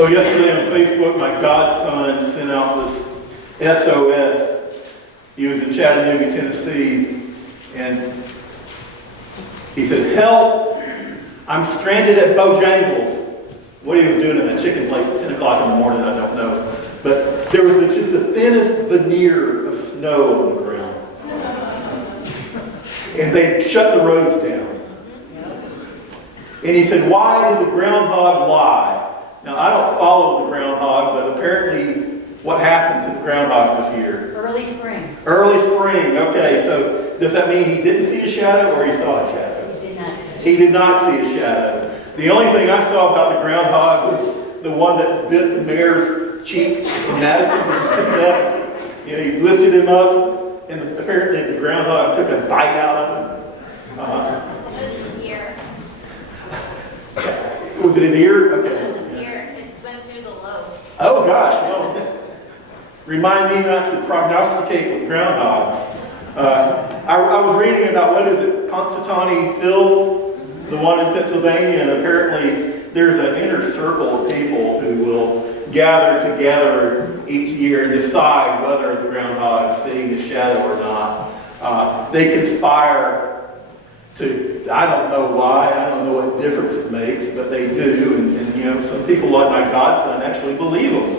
So yesterday on Facebook, my godson sent out this SOS. He was in Chattanooga, Tennessee, and he said, "Help, I'm stranded at Bojangles." What he was doing in a chicken place at 10 o'clock in the morning, I don't know. But there was just the thinnest veneer of snow on the ground. And they shut the roads down. And he said, "Why did the groundhog lie?" Now, I don't follow the groundhog, but apparently what happened to the groundhog this year? Early spring. Early spring, okay. So does that mean he didn't see a shadow or he saw a shadow? He did not see. He did not see a shadow. The only thing I saw about the groundhog was the one that bit the mayor's cheek in Madison. Did you see that? You know, he lifted him up, and apparently the groundhog took a bite out of him. It was his ear. Was it his ear? Okay. It was his ear. It went through the lobe. Oh gosh, well, remind me not to prognosticate with groundhogs. I was reading about, what is it, Constantine Phil, the one in Pennsylvania, and apparently there's an inner circle of people who will gather together each year and decide whether the groundhog is seeing the shadow or not. They conspire to, I don't know why, I don't know what difference it makes, but they do, and you know, some people like my godson actually believe them.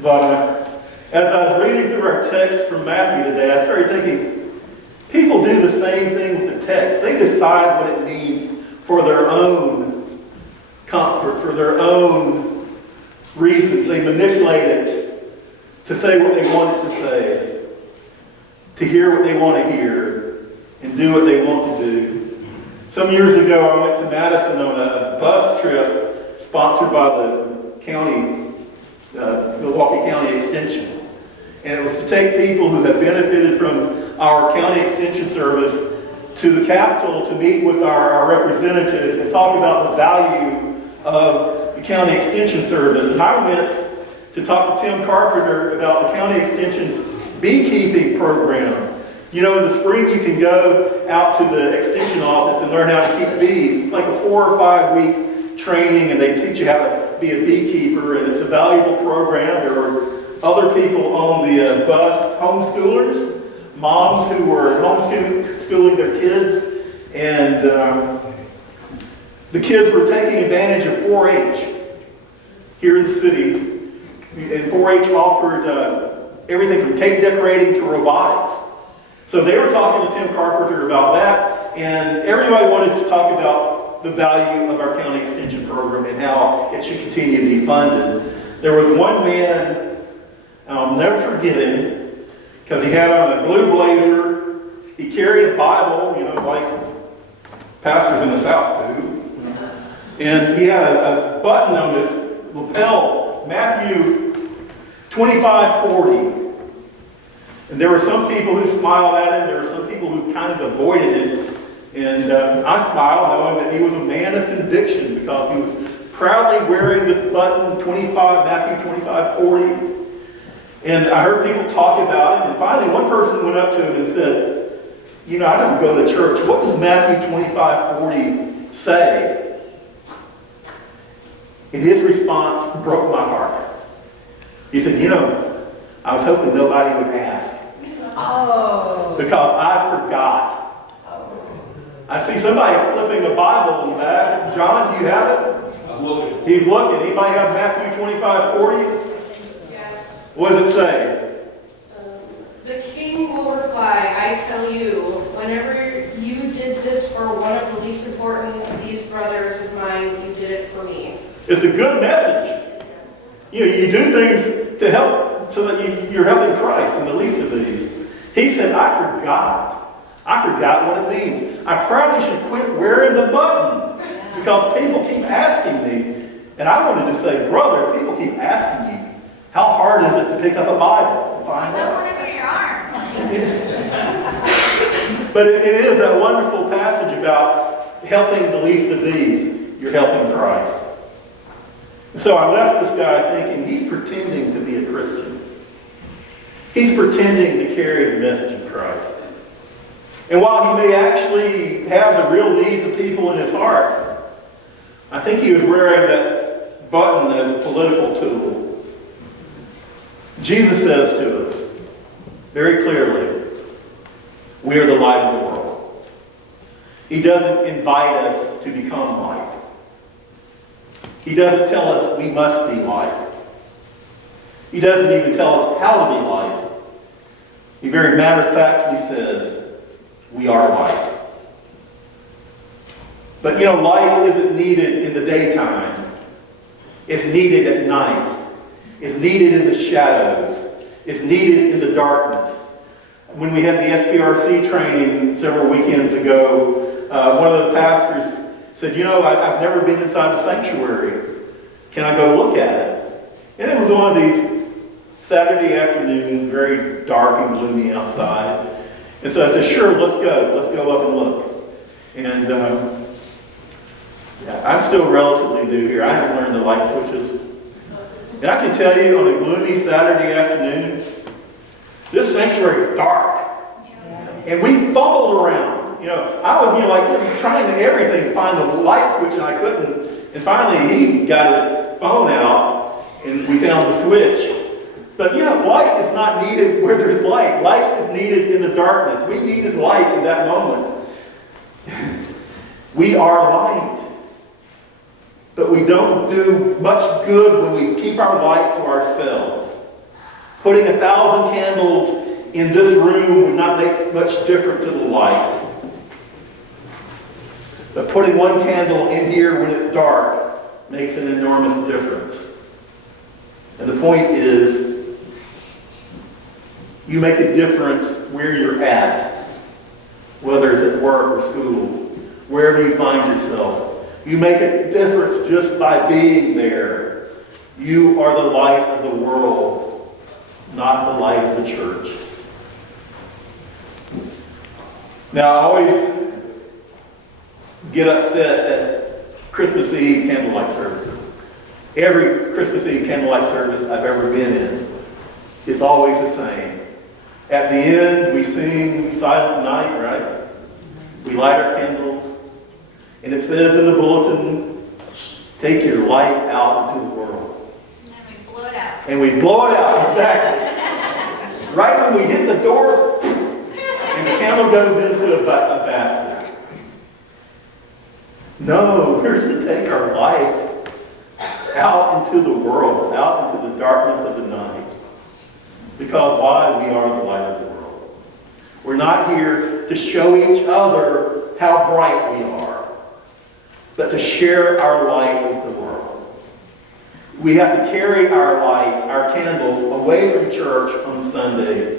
But as I was reading through our text from Matthew today, I started thinking, people do the same thing with the text. They decide what it means for their own comfort, for their own reasons. They manipulate it to say what they want it to say, to hear what they want to hear, and do what they want to do. Some years ago, I went to Madison on a bus trip sponsored by the county, Milwaukee County Extension. And it was to take people who had benefited from our county extension service to the Capitol to meet with our representatives and talk about the value of the county extension service. And I went to talk to Tim Carpenter about the county extension's beekeeping program. You know, in the spring you can go out to the extension office and learn how to keep bees. It's like a 4 or 5 week training, and they teach you how to be a beekeeper, and it's a valuable program. There were other people on the bus, homeschoolers, moms who were homeschooling their kids, and the kids were taking advantage of 4-H here in the city. And 4-H offered everything from cake decorating to robotics. So they were talking to Tim Carpenter about that, and everybody wanted to talk about the value of our county extension program and how it should continue to be funded. There was one man, I'll never forget him, because he had on a blue blazer. He carried a Bible, you know, like pastors in the South do. And he had a button on his lapel, Matthew 25:40. And there were some people who smiled at him. There were some people who kind of avoided it. And I smiled knowing that he was a man of conviction because he was proudly wearing this button, Matthew 25:40. And I heard people talk about it. And finally one person went up to him and said, "You know, I don't go to church. What does Matthew 25:40 say?" And his response broke my heart. He said, "You know, I was hoping nobody would ask." Oh. Because I forgot. I see somebody flipping a Bible in the back. John, do you have it? I'm looking. He's looking. Anybody have Matthew 25:40? Yes. What does it say? The king will reply, "I tell you, whenever you did this for one of the least important of these brothers of mine, you did it for me." It's a good message. You know, you do things to help so that you're helping Christ in the least of these. He said, I forgot what it means. I probably should quit wearing the button because people keep asking me. And I wanted to say, brother, people keep asking you, how hard is it to pick up a Bible and find Put out? one under your arm. But it is that wonderful passage about helping the least of these. You're helping Christ. So I left this guy thinking he's pretending to be a Christian. He's pretending to carry the message of Christ. And while he may actually have the real needs of people in his heart, I think he was wearing that button as a political tool. Jesus says to us very clearly, we are the light of the world. He doesn't invite us to become light. He doesn't tell us we must be light. He doesn't even tell us how to be light. He very matter-of-factly says, we are light. But you know, light isn't needed in the daytime. It's needed at night. It's needed in the shadows. It's needed in the darkness. When we had the SPRC training several weekends ago, one of the pastors said, you know, I've never been inside the sanctuary. Can I go look at it? And it was one of these Saturday afternoons, very dark and gloomy outside. And so I said, sure, let's go. Let's go up and look. And I'm still relatively new here. I haven't learned the light switches. And I can tell you, on a gloomy Saturday afternoon, this sanctuary is dark. And we fumbled around. You know, I was, like trying to everything to find the light switch, and I couldn't. And finally, he got his phone out, and we found the switch. But light is not needed where there's light. Light is needed in the darkness. We needed light in that moment. We are light. But we don't do much good when we keep our light to ourselves. Putting 1,000 candles in this room would not make much difference to the light. But putting one candle in here when it's dark makes an enormous difference. And the point is, you make a difference where you're at, whether it's at work or school, wherever you find yourself. You make a difference just by being there. You are the light of the world, not the light of the church. Now, I always get upset at Christmas Eve candlelight services. Every Christmas Eve candlelight service I've ever been in, it's always the same. At the end, we sing Silent Night, right? We light our candles. And it says in the bulletin, take your light out into the world. And then we blow it out. And we blow it out, exactly. Right when we hit the door, and the candle goes into a basket. No, we're to take our light out into the world, out into the darkness of the night. Because why? We are the light of the world. We're not here to show each other how bright we are, but to share our light with the world. We have to carry our light, our candles, away from church on Sunday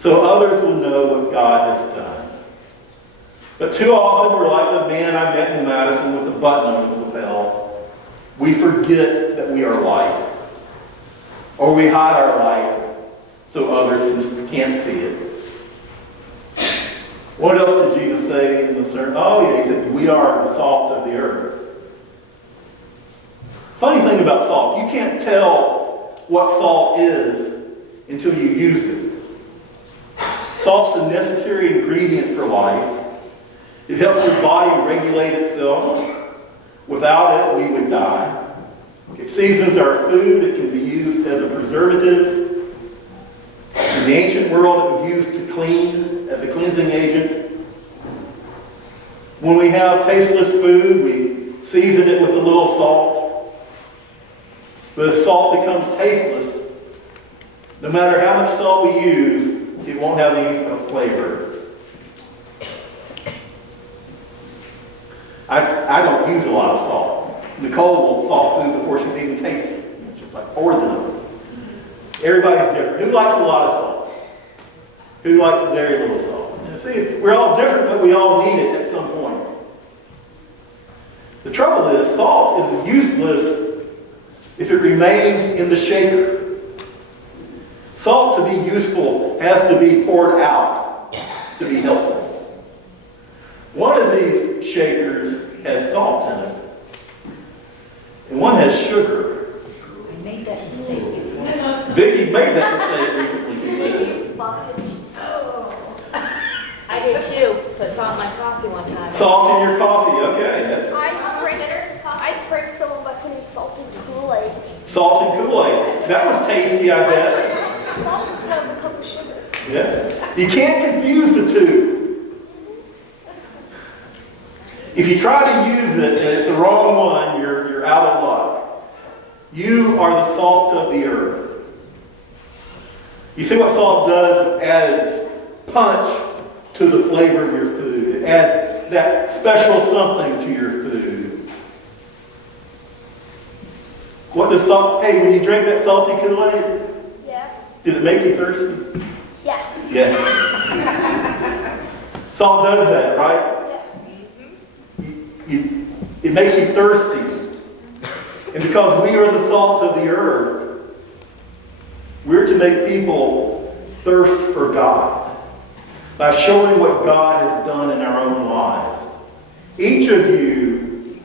so others will know what God has done. But too often we're like the man I met in Madison with a button on his lapel. We forget that we are light. Or we hide our light so others can't see it. What else did Jesus say in the sermon? Oh yeah, he said, we are the salt of the earth. Funny thing about salt, you can't tell what salt is until you use it. Salt's a necessary ingredient for life. It helps your body regulate itself. Without it, we would die. It seasons our food. It can be used as a preservative. In the ancient world, it was used to clean, as a cleansing agent. When we have tasteless food, we season it with a little salt. But if salt becomes tasteless, no matter how much salt we use, it won't have any flavor. I don't use a lot of salt. Nicole will salt food before she's even tasted it. It's just like pours it on. Everybody's different. Who likes a lot of salt? Who likes very little salt? And see, we're all different, but we all need it at some point. The trouble is, salt is useless if it remains in the shaker. Salt, to be useful, has to be poured out to be helpful. One of these shakers has salt in it, and one has sugar. I made that mistake before. Vicki made that mistake recently. She said. I did too. Put salt in my coffee one time. Salt in your coffee, okay. That's I drank some of my putting salt in Salt and Kool-Aid. That was tasty, I bet. Salt instead of a cup of sugar. Yeah. You can't confuse the two. If you try to use it and it's the wrong one, you're out of luck. You are the salt of the earth. You see what salt does? It adds punch to the flavor of your food. It adds that special something to your food. What does salt... Hey, when you drink that salty Kool-Aid, Yeah. did it make you thirsty? Yeah. Yeah. Salt does that, right? Yeah. It makes you thirsty. And because we are the salt of the earth, we're to make people thirst for God by showing what God has done in our own lives. Each of you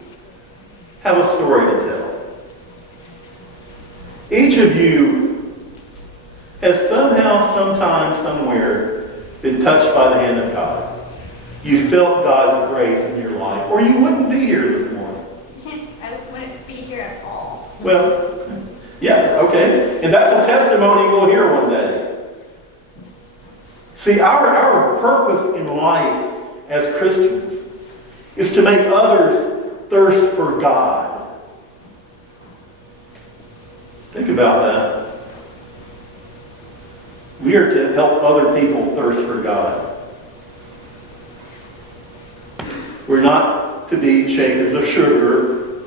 have a story to tell. Each of you has somehow, sometime, somewhere been touched by the hand of God. You felt God's grace in your life, or you wouldn't be here this morning. I wouldn't be here at all. Well, yeah, okay. And that's a testimony we'll hear one day. See, our purpose in life as Christians is to make others thirst for God. Think about that. We are to help other people thirst for God. We're not to be shakers of sugar.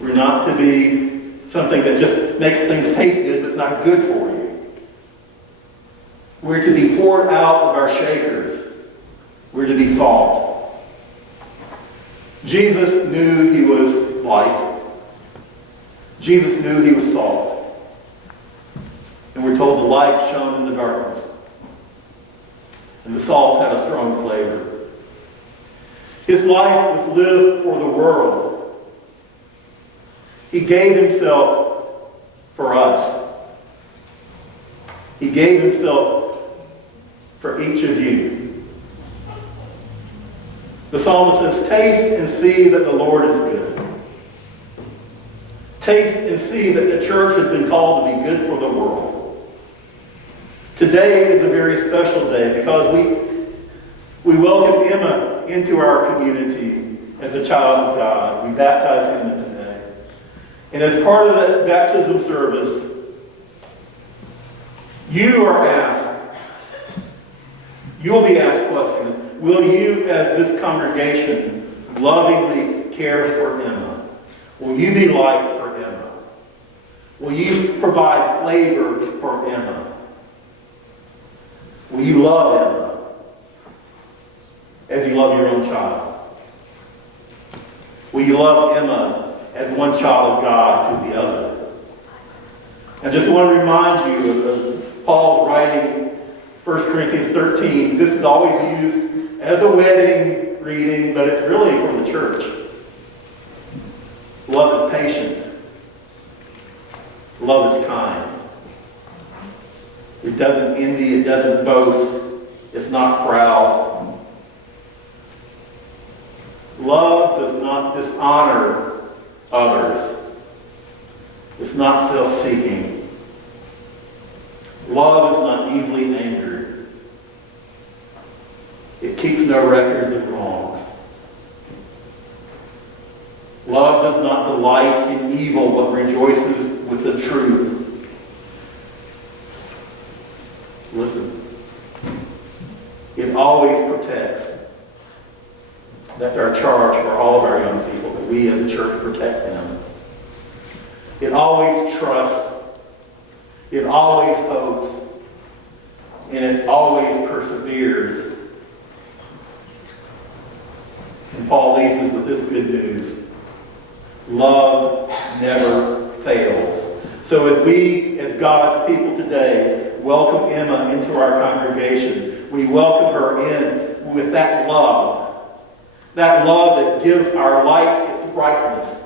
We're not to be something that just makes things taste good but it's not good for you. We're to be poured out of our shakers. We're to be salt. Jesus knew he was light. Jesus knew he was salt. And we're told the light shone in the darkness. And the salt had a strong flavor. His life was lived for the world. He gave himself for us. He gave himself for each of you. The psalmist says, taste and see that the Lord is good. Taste and see that the church has been called to be good for the world. Today is a very special day because we welcome Emma into our community as a child of God. We baptize Emma today. And as part of that baptism service, you are asked, you'll be asked questions. Will you, as this congregation, lovingly care for Emma? Will you be light for Emma? Will you provide flavor for Emma? Will you love Emma as you love your own child? Will you love Emma as one child of God to the other? I just want to remind you of Paul's writing 1 Corinthians 13. This is always used as a wedding greeting, but it's really for the church. Love is patient. Love is kind. It doesn't envy. It doesn't boast. It's not proud. Love does not dishonor others. It's not self-seeking. Love is not easily angered. It keeps no records of wrongs. Love does not delight in evil, but rejoices with the truth. Listen. It always protects. That's our charge for all of our young people, that we as a church protect them. It always trusts. It always hopes. And it always perseveres. And Paul leaves us with this good news. Love never fails. So as we, as God's people today, welcome Emma into our congregation, we welcome her in with that love. That love that gives our light its brightness.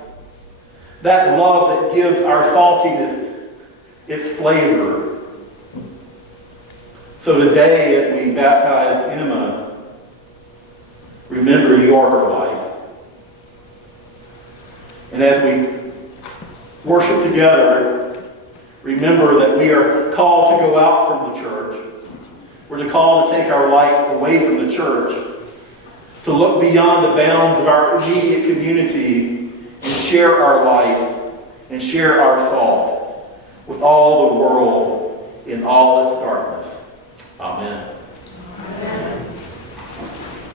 That love that gives our saltiness its flavor. So today, as we baptize Emma, remember you are her light. And as we worship together, remember that we are called to go out from the church. We're called to take our light away from the church, to look beyond the bounds of our immediate community and share our light and share our salt with all the world in all its darkness. Amen. Amen.